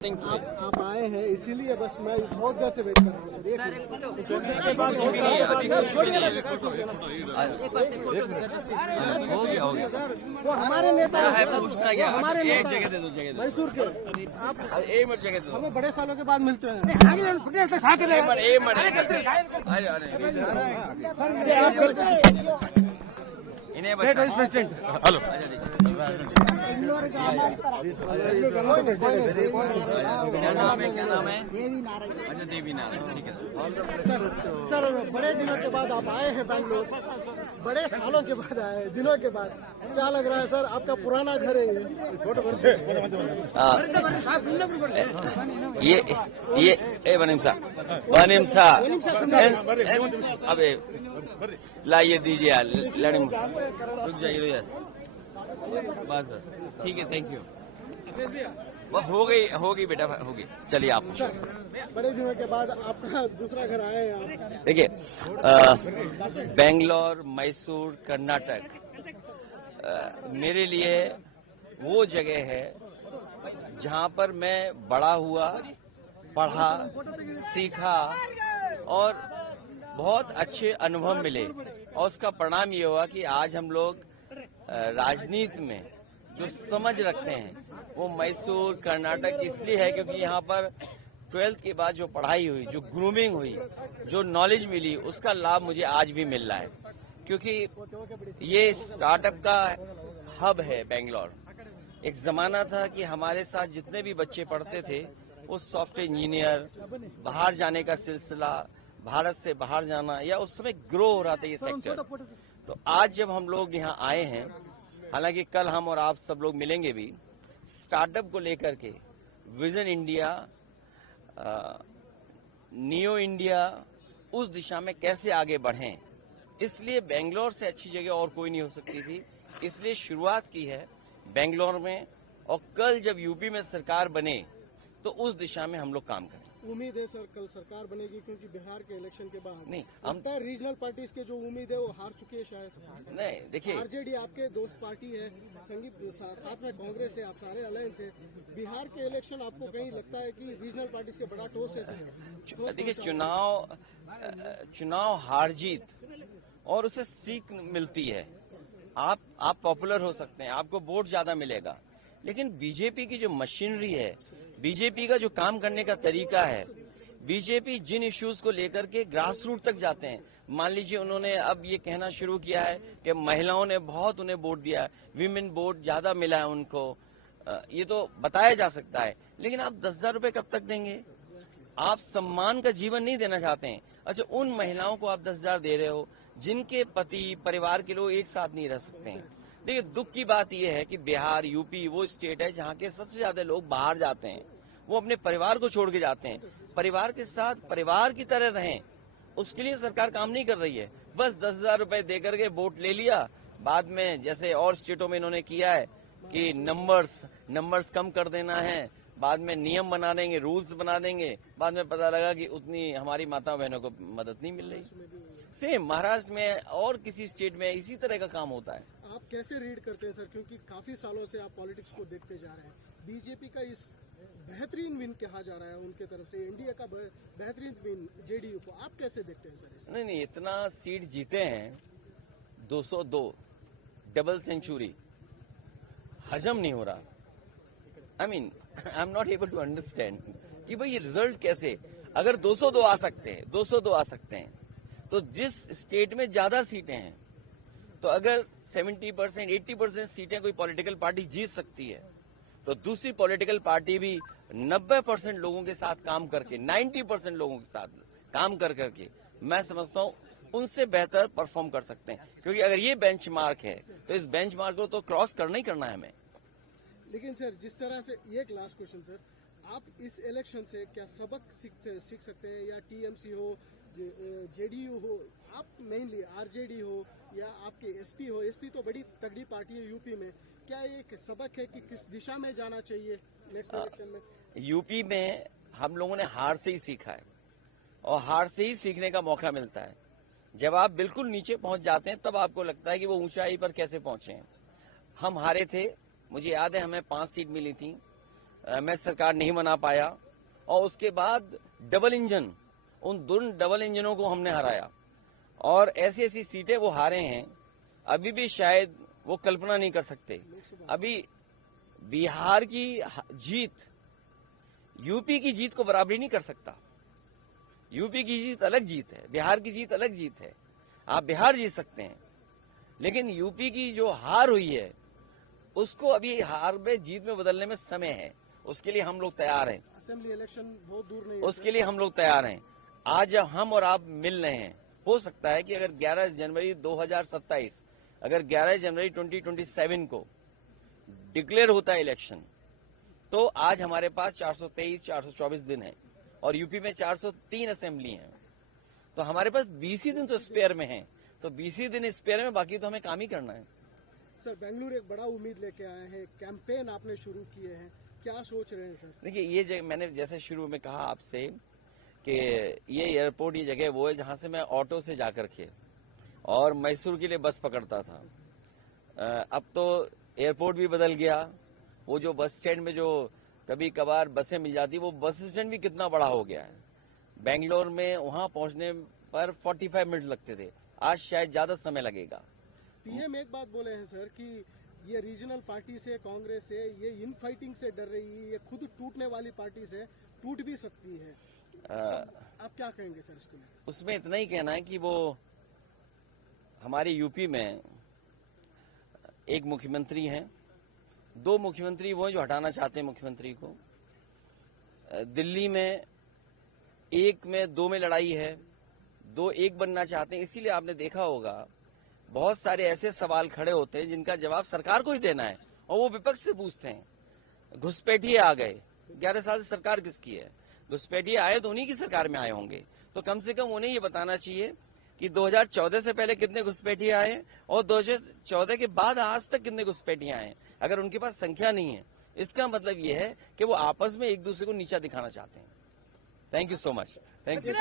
आप आए हैं इसीलिए बस मैं बहुत देर से वेट कर रहा हूँ। वो हमारे नेता है, हमारे नेता मैसूर के। आप जगह दो, हमें बड़े सालों के बाद मिलते हैं। हेलो क्या नाम है? अच्छा देवी नारायण, ठीक है सर बड़े दिनों के बाद आप आए हैं बेंगलोर, बड़े सालों के बाद आए हैं, दिनों के बाद क्या लग रहा है सर? आपका पुराना घर है ये वनिमसा अबे लाइए दीजिए यार, लड़े रुक जाइए बस ठीक है, थैंक यू। बस हो गई बेटा, होगी। चलिए आप बड़े दिनों के बाद आपका दूसरा घर आए हैं आप। देखिए, बेंगलोर, मैसूर, कर्नाटक मेरे लिए वो जगह है जहां पर मैं बड़ा हुआ, पढ़ा, सीखा और बहुत अच्छे अनुभव मिले। और उसका परिणाम ये हुआ कि आज हम लोग राजनीति में जो समझ रखते हैं वो मैसूर, कर्नाटक इसलिए है क्योंकि यहाँ पर 12th के बाद जो पढ़ाई हुई, जो ग्रूमिंग हुई, जो नॉलेज मिली, उसका लाभ मुझे आज भी मिल रहा है। क्योंकि ये स्टार्टअप का हब है बेंगलोर। एक जमाना था कि हमारे साथ जितने भी बच्चे पढ़ते थे वो सॉफ्टवेयर इंजीनियर, बाहर जाने का सिलसिला, भारत से बाहर जाना, या उस समय ग्रो हो रहा था ये सेक्टर। तो आज जब हम लोग यहाँ आए हैं, हालांकि कल हम और आप सब लोग मिलेंगे भी, स्टार्टअप को लेकर के विजन इंडिया, नियो इंडिया, उस दिशा में कैसे आगे बढ़ें, इसलिए बेंगलोर से अच्छी जगह और कोई नहीं हो सकती थी। इसलिए शुरुआत की है बेंगलोर में, और कल जब यूपी में सरकार बने तो उस दिशा में हम लोग काम करें। उम्मीद है सर कल सरकार बनेगी, क्योंकि बिहार के इलेक्शन के बाद नहीं, लगता है रीजनल पार्टीज के जो उम्मीद है वो हार चुकी है शायद। नहीं देखिए, आरजेडी आपके दोस्त पार्टी है, संगीत साथ में कांग्रेस है, आप सारे अलायंस है। बिहार के इलेक्शन आपको कहीं लगता है कि रीजनल पार्टीज के बड़ा ठोस है? देखिए, चुनाव हार जीत और उसे सीख मिलती है। आप पॉपुलर हो सकते हैं, आपको वोट ज्यादा मिलेगा, लेकिन बीजेपी की जो मशीनरी है, बीजेपी का जो काम करने का तरीका है, बीजेपी जिन इश्यूज को लेकर के ग्रास रूट तक जाते हैं। मान लीजिए उन्होंने अब ये कहना शुरू किया है कि महिलाओं ने बहुत उन्हें वोट दिया है, विमेन वोट ज्यादा मिला है उनको, ये तो बताया जा सकता है, लेकिन आप 10,000 रुपए कब तक देंगे? आप सम्मान का जीवन नहीं देना चाहते हैं। अच्छा, उन महिलाओं को आप 10,000 दे रहे हो जिनके पति, परिवार के लोग एक साथ नहीं रह सकते हैं। देखिए, दुख की बात यह है कि बिहार, यूपी वो स्टेट है जहाँ के सबसे ज्यादा लोग बाहर जाते हैं, वो अपने परिवार को छोड़ के जाते हैं। परिवार के साथ परिवार की तरह रहें, उसके लिए सरकार काम नहीं कर रही है। बस 10,000 रुपए दे करके वोट ले लिया, बाद में जैसे और स्टेटों में इन्होंने किया है कि नंबर्स कम कर देना है, बाद में नियम बना देंगे, रूल्स बना देंगे, बाद में पता लगा कि उतनी हमारी माता बहनों को मदद नहीं मिल रही। सेम महाराष्ट्र में और किसी स्टेट में इसी तरह का काम होता है। आप कैसे रीड करते हैं सर, क्योंकि काफी सालों से आप पॉलिटिक्स को देखते जा रहे हैं, बीजेपी का इस बेहतरीन विन कहा जा रहा है उनके तरफ से, इंडिया का बेहतरीन विन जेडीयू को, आप कैसे देखते हैं सर? नहीं, इतना सीट जीते हैं, 202 डबल सेंचुरी, हजम नहीं हो रहा। I am not able to understand कि भाई ये रिजल्ट कैसे, अगर 202 आ सकते हैं तो जिस स्टेट में ज्यादा सीटें हैं, तो अगर 70%, 80% सीटें कोई पॉलिटिकल पार्टी जीत सकती है, तो दूसरी पॉलिटिकल पार्टी भी 90% लोगों के साथ काम करके, 90% लोगों के साथ काम कर करके, मैं समझता हूं उनसे बेहतर परफॉर्म कर सकते हैं। क्योंकि अगर ये बेंचमार्क है तो इस बेंचमार्क को तो क्रॉस करना ही करना है हमें। लेकिन सर, जिस तरह से, ये एक लास्ट क्वेश्चन सर, आप इस इलेक्शन से क्या सबक सीख सकते हैं? या टीएमसी हो, जेडीयू हो, आप मेनली आरजेडी हो, या आपके एसपी हो, एसपी तो बड़ी तगड़ी पार्टी है यूपी में, क्या एक सबक है कि किस दिशा में जाना चाहिए नेक्स्ट इलेक्शन में? यूपी में हम लोगों ने हार से ही सीखा है, और हार से ही सीखने का मौका मिलता है। जब आप बिल्कुल नीचे पहुंच जाते हैं तब आपको लगता है कि वो ऊंचाई पर कैसे पहुंचे हैं। हम हारे थे, मुझे याद है हमें 5 सीट मिली थी, मैं सरकार नहीं बना पाया, और उसके बाद डबल इंजन, उन दोनों डबल इंजनों को हमने हराया, और ऐसी ऐसी सीटें वो हारे हैं अभी भी शायद वो कल्पना नहीं कर सकते। अभी बिहार की जीत यूपी की जीत को बराबरी नहीं कर सकता। यूपी की जीत अलग जीत है, बिहार की जीत अलग जीत है। आप बिहार जीत सकते हैं, लेकिन यूपी की जो हार हुई है उसको अभी हार में जीत में बदलने में समय है। उसके लिए हम लोग तैयार हैं। असेंबली इलेक्शन बहुत दूर नहीं है उसके लिए हम लोग तैयार हैं। आज जब हम और आप मिल रहे हैं, हो सकता है कि अगर 11 जनवरी 2027, अगर 11 जनवरी 2027 को डिक्लेयर होता है इलेक्शन, तो आज हमारे पास 423, 424 दिन है, और यूपी में 403 असेंबली हैं, तो हमारे पास 20 ही दिन तो स्पेयर में है। तो 20 ही दिन स्पेयर में, बाकी तो हमें काम ही करना है। सर, बेंगलुरु एक बड़ा उम्मीद लेके आए हैं, कैंपेन आपने शुरू किए हैं, क्या सोच रहे हैं सर? देखिए, ये मैंने जैसे शुरू में कहा आपसे कि ये एयरपोर्ट, ये जगह वो है जहां से मैं ऑटो से जाकर के और मैसूर के लिए बस पकड़ता था। अब तो एयरपोर्ट भी बदल गया। वो जो बस स्टैंड में जो कभी कभार बसें मिल जाती, वो बस स्टैंड भी कितना बड़ा हो गया है। बेंगलोर में वहां पहुंचने पर 45 मिनट लगते थे, आज शायद ज्यादा समय लगेगा। पीएम एक बात बोले हैं सर कि ये रीजनल पार्टी से, कांग्रेस से, ये इन फाइटिंग से डर रही है, ये खुद टूटने वाली पार्टी से टूट भी सकती है। आप क्या कहेंगे सर इसके लिए? उसमें इतना ही कहना है कि वो हमारे यूपी में एक मुख्यमंत्री हैं, 2 मुख्यमंत्री वो हैं जो हटाना चाहते हैं मुख्यमंत्री को। दिल्ली में 1 में 2 में लड़ाई है, 2 1 बनना चाहते हैं। इसीलिए आपने देखा होगा बहुत सारे ऐसे सवाल खड़े होते हैं जिनका जवाब सरकार को ही देना है, और वो विपक्ष से पूछते हैं। घुसपैठिए आ गए, 11 साल से सरकार किसकी है? घुसपैठिए आए तो उन्हीं की सरकार में आए होंगे, तो कम से कम उन्हें ये बताना चाहिए कि 2014 से पहले कितने घुसपैठिए आए और 2014 के बाद आज तक कितने घुसपैठिए आए। अगर उनके पास संख्या नहीं है, इसका मतलब ये है कि वो आपस में एक दूसरे को नीचा दिखाना चाहते हैं। Thank you so much. Thank you.